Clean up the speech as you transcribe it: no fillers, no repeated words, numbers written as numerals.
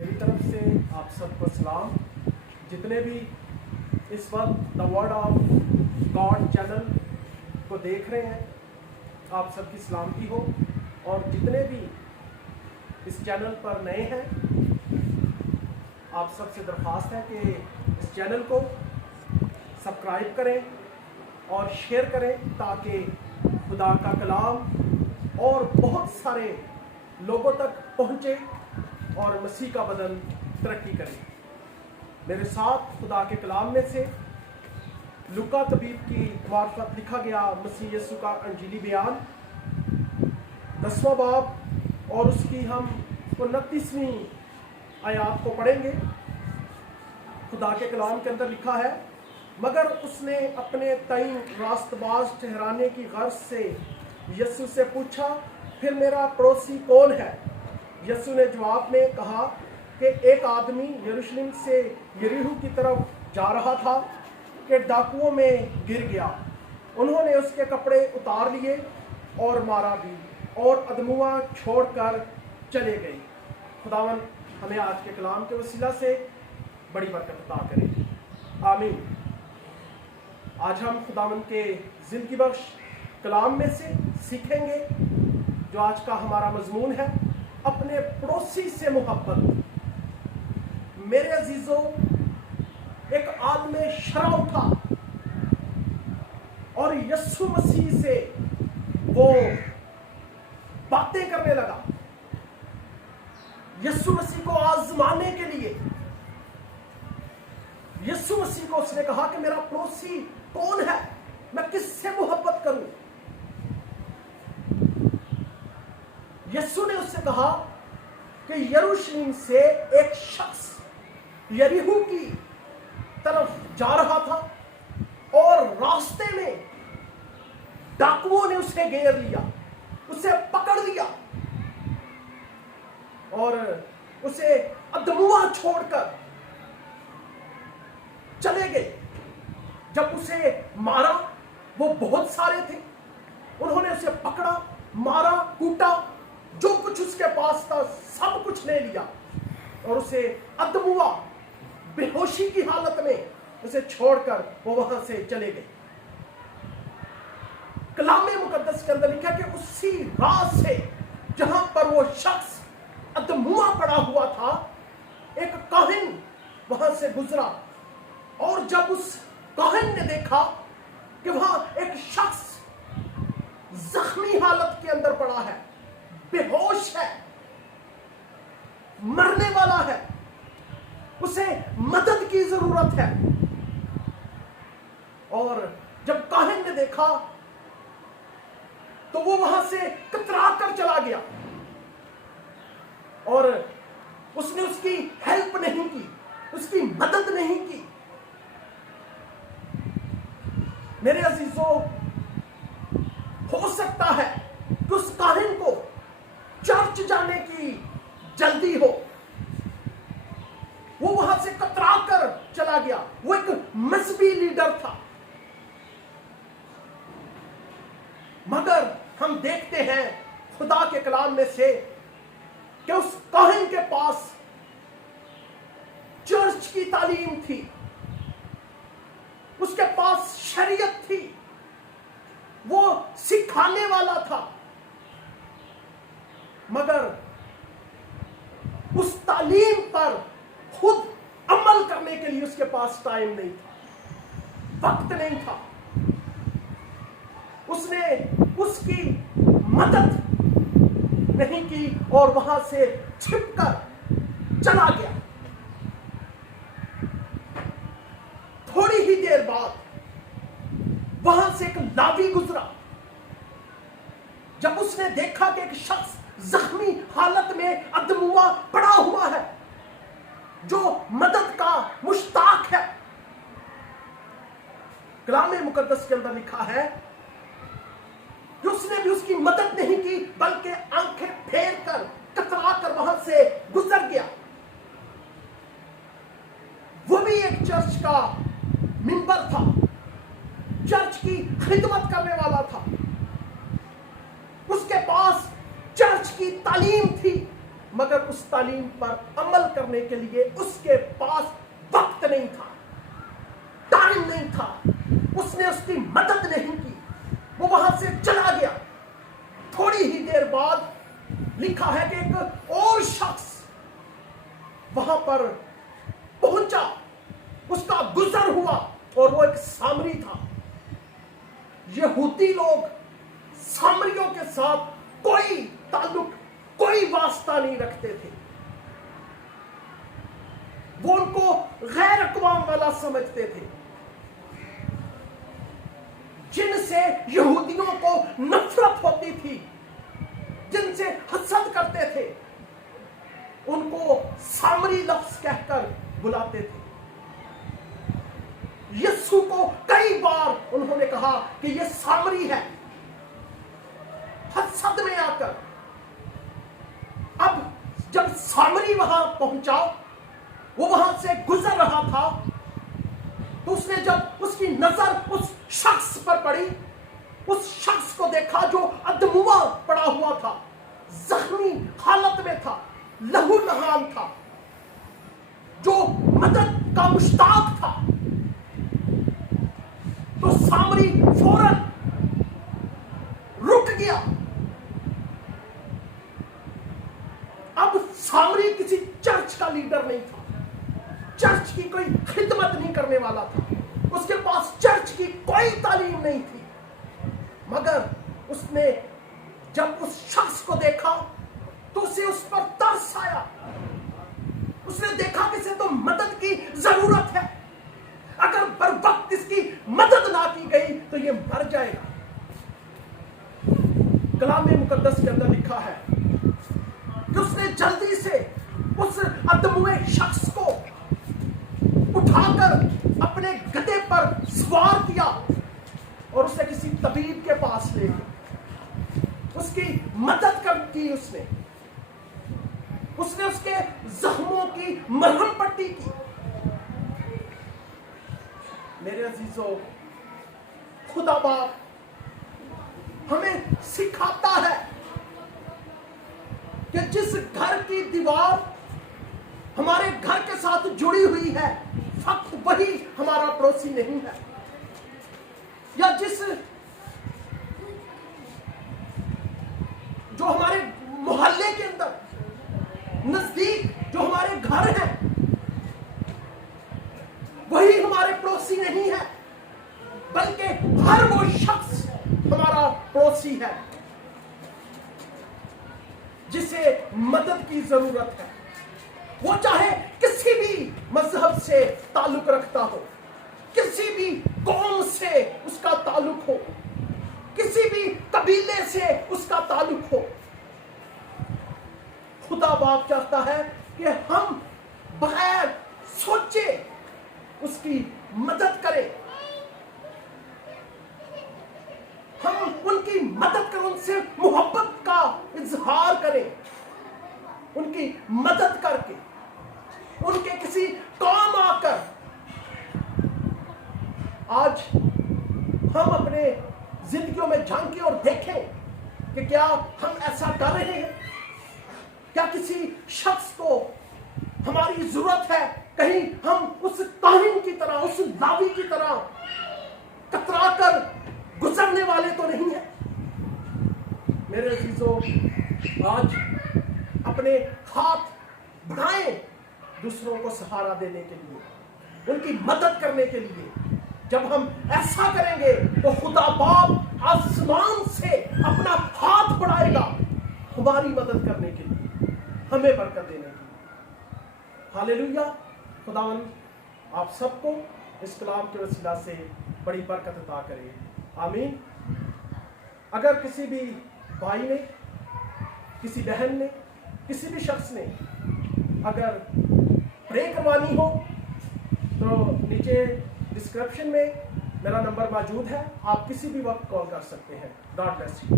मेरी तरफ से आप सबको सलाम। जितने भी इस वक्त the word of God channel को देख रहे हैं, आप सबकी सलामती हो। और जितने भी इस चैनल पर नए हैं, आप सबसे दरख्वास्त है कि इस चैनल को सब्सक्राइब करें और शेयर करें ताकि खुदा का कलाम और बहुत सारे लोगों तक पहुँचे और मसीह का बदन तरक्की करे। मेरे साथ खुदा के कलाम में से लूका तबीब की मार्फत लिखा गया मसीह यीशु का अंजीली बयान 10वां बाब और उसकी हम 29वीं आयत को पढ़ेंगे। खुदा के कलाम के अंदर लिखा है, मगर उसने अपने तईं रास्तबाज ठहराने की गर्ज से यीशु से पूछा, फिर मेरा पड़ोसी कौन है? यीशु ने जवाब में कहा कि एक आदमी यरूशलेम से यरीहो की तरफ जा रहा था कि डाकुओं में गिर गया। उन्होंने उसके कपड़े उतार लिए और मारा भी और अदमुआ छोड़कर चले गए। खुदावन हमें आज के कलाम के वसीला से बड़ी बरकत अता करे, आमीन। आज हम खुदावन के जिंदगी बख्श कलाम में से सीखेंगे जो आज का हमारा मजमून है, अपने पड़ोसी से मोहब्बत। मेरे अजीजों, एक आदमी शराब था और यीशु मसीह से वो बातें करने लगा। यीशु मसीह को आजमाने के लिए यीशु मसीह को उसने कहा कि मेरा पड़ोसी कौन है, मैं किससे मोहब्बत करूं। यीशु ने उससे कहा कि यरूशलेम से एक शख्स यरीहो की तरफ जा रहा था और रास्ते में डाकुओं ने उसे घेर लिया, उसे पकड़ लिया और उसे अदमुआ छोड़कर चले गए। जब उसे मारा, वो बहुत सारे थे, उन्होंने उसे पकड़ा, मारा, कूटा, जो कुछ उसके पास था सब कुछ ले लिया और उसे अदमुआ बेहोशी की हालत में उसे छोड़कर वो वहां से चले गए। कलामे मुकद्दस के अंदर लिखा कि उसी रात से जहां पर वो शख्स अदमुआ पड़ा हुआ था, एक काहिन वहां से गुजरा और जब उस काहिन ने देखा कि वहां एक शख्स जख्मी हालत के अंदर पड़ा है, बेहोश है, मरने वाला है, उसे मदद की जरूरत है, और जब काहिन ने देखा तो वो वहां से कतरा कर चला गया और उसने उसकी हेल्प नहीं की, उसकी मदद नहीं की। मेरे अजीजों, हो सकता है कि उस काहिन को चर्च जाने की जल्दी हो, वो वहां से कतरा कर चला गया। वो एक मजहबी लीडर था, मगर हम देखते हैं खुदा के कलाम में से कि उस काहिन के पास चर्च की तालीम थी, उसके पास शरीयत थी, वो सिखाने वाला था, मगर उस तालीम पर खुद अमल करने के लिए उसके पास टाइम नहीं था, वक्त नहीं था। उसने उसकी मदद नहीं की और वहां से छिपकर चला गया। थोड़ी ही देर बाद वहां से एक लावी गुजरा। जब उसने देखा कि एक शख्स जख्मी हालत में अदमुआ पड़ा हुआ है, जो मदद का मुश्ताक है, कलामे मुकद्दस के अंदर लिखा है कि उसने भी उसकी मदद नहीं की, बल्कि आंखें फेर कर कतरा कर वहां से गुजर गया। वो भी एक चर्च का मेंबर था, चर्च की खिदमत करने वाला था, उसके पास चर्च की तालीम थी, مگر اس تعلیم پر عمل کرنے کے لیے اس کے پاس وقت نہیں تھا، ٹائم نہیں تھا، اس نے اس کی مدد نہیں کی، وہ وہاں سے چلا گیا۔ تھوڑی ہی دیر بعد لکھا ہے کہ ایک اور شخص وہاں پر پہنچا، اس کا گزر ہوا، اور وہ ایک سامری تھا۔ یہودی لوگ سامریوں کے ساتھ کوئی تعلق، کوئی واسطہ نہیں رکھتے تھے، وہ ان کو غیر اقوام والا سمجھتے تھے، جن سے یہودیوں کو نفرت ہوتی تھی، جن سے حسد کرتے تھے، ان کو سامری لفظ کہہ کر بلاتے تھے۔ یسوع کو کئی بار انہوں نے کہا کہ یہ سامری ہے، حسد میں آ کر۔ اب جب سامری وہاں پہنچا، وہ وہاں سے گزر رہا تھا، تو اس نے جب اس کی نظر اس شخص پر پڑی، اس شخص کو دیکھا جو ادموا پڑا ہوا تھا، زخمی حالت میں تھا، لہو لہان تھا، جو مدد کا مشتاق تھا، تو سامری فوراً رک گیا۔ اب سامری کسی چرچ کا لیڈر نہیں تھا، چرچ کی کوئی خدمت نہیں کرنے والا تھا، اس کے پاس چرچ کی کوئی تعلیم نہیں تھی، مگر اس نے جب اس شخص کو دیکھا تو اسے اس پر ترس آیا۔ اس نے دیکھا کہ اسے تو مدد کی ضرورت ہے، اگر بر وقت اس کی مدد نہ کی گئی تو یہ مر جائے گا۔ کلام مقدس کے اندر لکھا ہے کہ اس نے جلدی سے اس ادموے شخص کو اٹھا کر اپنے گدھے پر سوار کیا اور اسے کسی طبیب کے پاس لے گیا، اس کی مدد کی، اس نے اس کے زخموں کی مرہم پٹی کی۔ میرے عزیزو، خدا باپ ہمیں سکھاتا ہے کہ جس گھر کی دیوار ہمارے گھر کے ساتھ جڑی ہوئی ہے، فقط وہی ہمارا پڑوسی نہیں ہے، یا جس جو ہمارے محلے کے اندر نزدیک جو ہمارے گھر ہیں، وہی ہمارے پڑوسی نہیں ہے، بلکہ ہر وہ شخص ہمارا پڑوسی ہے جسے مدد کی ضرورت ہے، وہ چاہے کسی بھی مذہب سے تعلق رکھتا ہو، کسی بھی قوم سے اس کا تعلق ہو، کسی بھی قبیلے سے اس کا تعلق ہو۔ خدا باپ چاہتا ہے کہ ہم بغیر سوچے اس کی مدد کریں، ہم ان کی مدد کریں، ان سے محبت کا اظہار کریں، ان کی مدد کر کے، ان کے کسی کام آ کر۔ آج ہم اپنے زندگیوں میں جھانکیں اور دیکھیں کہ کیا ہم ایسا کر رہے ہیں؟ کیا کسی شخص کو ہماری ضرورت ہے، کہیں ہم اس کاہن کی طرح، اس لاوی کی طرح کترا کر گزرنے والے تو نہیں ہیں؟ میرے عزیزو، آج اپنے ہاتھ بڑھائیں دوسروں کو سہارا دینے کے لیے، ان کی مدد کرنے کے لیے۔ جب ہم ایسا کریں گے تو خدا باپ آسمان سے اپنا ہاتھ بڑھائے گا ہماری مدد کرنے کے لیے، ہمیں برکت دینے کے لیے۔ ہاللیلویا۔ خداوند آپ سب کو اس کلام کے وسیلہ سے بڑی برکت عطا کرے، آمین۔ اگر کسی بھی بھائی نے، کسی بہن نے، کسی بھی شخص نے اگر پرے کروانی ہو تو نیچے ڈسکرپشن میں میرا نمبر موجود ہے، آپ کسی بھی وقت کال کر سکتے ہیں۔ God bless you.